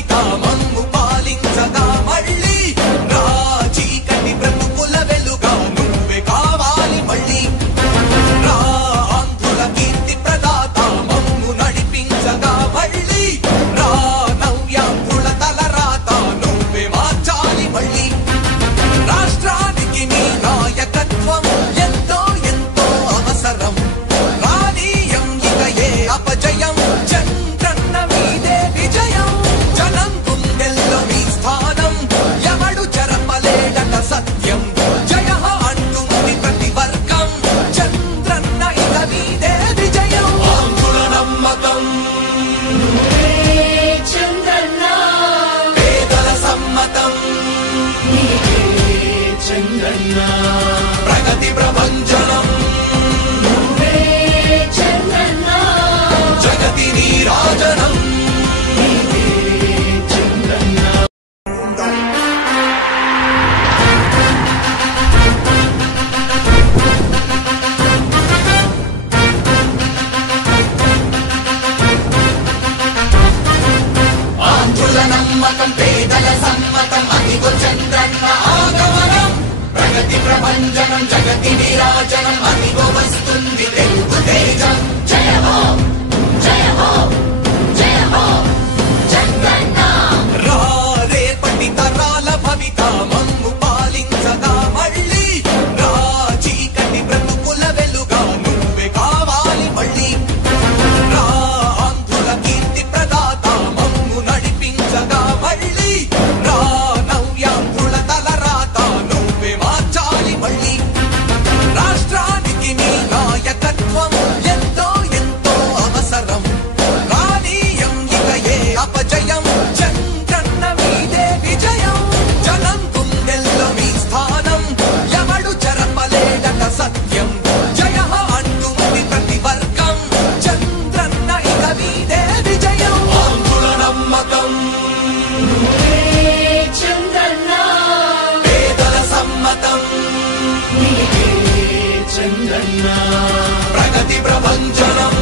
భవిత మమ్ము పాలించగా మళ్ళీ రా చీకటి బ్రతుకుల వెలుగా నువ్వే కావాలి మళ్ళీ రా ఆంధ్రుల కీర్తి ప్రదాత మమ్ము నడిపించగా మళ్ళీ రా నవ్యాంధ్రుల తలరాత నువ్వే మార్చాలి మళ్ళీ రాష్ట్రానికి నీ నాయకత్వం ఎంతో ఎంతో అవసరం రానీయం ఇక ఏ అపజయం చంద్రన్న మీదే విజయం జనం గుండెల్లో మీ స్థానం ఎవడు చెరపలేడట సత్యం జయ అంటుంది ప్రతి వర్గం చంద్రన్న ఇక మీదే విజయం ఆంధ్రుల నమ్మకం చంద్రన్న పేదల సమ్మతం చంద్రన్న ప్రగతి ప్రభంజనం చంద్రన్న జగతి నీరాజనం చంద్రన్న ఆంధ్రుల నమ్మకం పేదల సమ్మతం అదిగో చంద్రన్న ఆగమనం ప్రగతి ప్రభంజనం జగతి నీరాజనం అదిగో వస్తుంది తెలుగు తేజం జయ హో జయ హో జయ హో చంద్రన్న రా రేపటి తరాల భవిత మమ్ము పాలించగా మళ్ళీ రా చీకటి బ్రతుకుల వెలుగా నువ్వే కావాలి మళ్ళీ రా ఆంధ్రుల కీర్తి ప్రదాత మమ్ము నడిపించగా మళ్ళీ రా నవ్యాంధ్రుల తలరాత నువ్వే మార్చాలి మళ్ళీ రాష్ట్రానికి నీ నాయకత్వం ఎంతో ఎంతో అవసరం రానీయం ఇక ఏ అపజయం చంద్రన్న మీదే విజయం జనం గుండెల్లో మీ స్థానం ఎవడు చెరపలేడట సత్యం జయ అంటుంది ప్రతి వర్గం చంద్రన్న ఇక మీదే విజయం ఆంధ్రుల నమ్మకం చంద్రన్న పేదల సమ్మతం చంద్రన్న ప్రగతి ప్రభంజనం